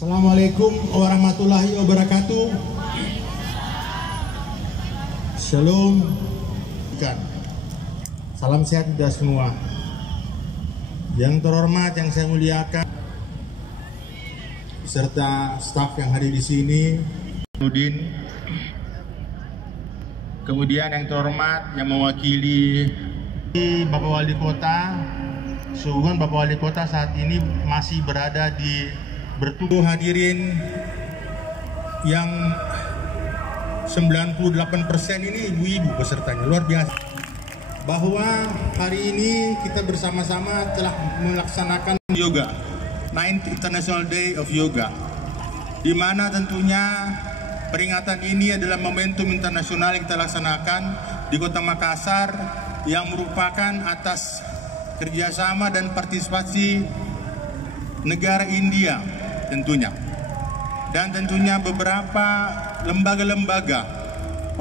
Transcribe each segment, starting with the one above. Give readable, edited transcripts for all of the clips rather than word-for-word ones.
Assalamualaikum warahmatullahi wabarakatuh. Shalom. Salam sehat kita semua. Yang terhormat, yang saya muliakan, serta staf yang hadir di sini, Nudin. Kemudian yang terhormat yang mewakili Bapak Wali Kota. Sehubungan Bapak Wali Kota saat ini masih berada di bertubuh. Hadirin yang 98% ini ibu-ibu pesertanya, luar biasa. Bahwa hari ini kita bersama-sama telah melaksanakan yoga, 9th International Day of Yoga, di mana tentunya peringatan ini adalah momentum internasional yang kita laksanakan di Kota Makassar, yang merupakan atas kerjasama dan partisipasi negara India tentunya, dan tentunya beberapa lembaga-lembaga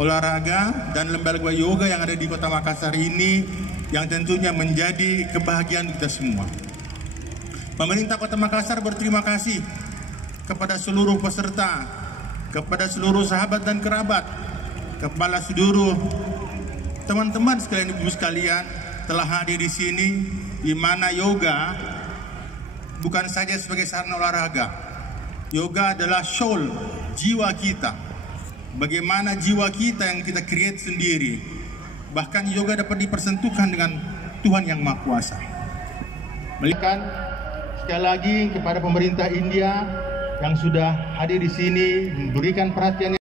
olahraga dan lembaga yoga yang ada di Kota Makassar ini, yang tentunya menjadi kebahagiaan kita semua. Pemerintah Kota Makassar berterima kasih kepada seluruh peserta, kepada seluruh sahabat dan kerabat, kepada seluruh teman-teman sekalian, ibu sekalian telah hadir di sini, di mana yoga bukan saja sebagai sarana olahraga. Yoga adalah soul, jiwa kita. Bagaimana jiwa kita yang kita create sendiri. Bahkan yoga dapat dipersentuhkan dengan Tuhan yang Maha Kuasa. Berikan sekali lagi kepada pemerintah India yang sudah hadir di sini, memberikan perhatian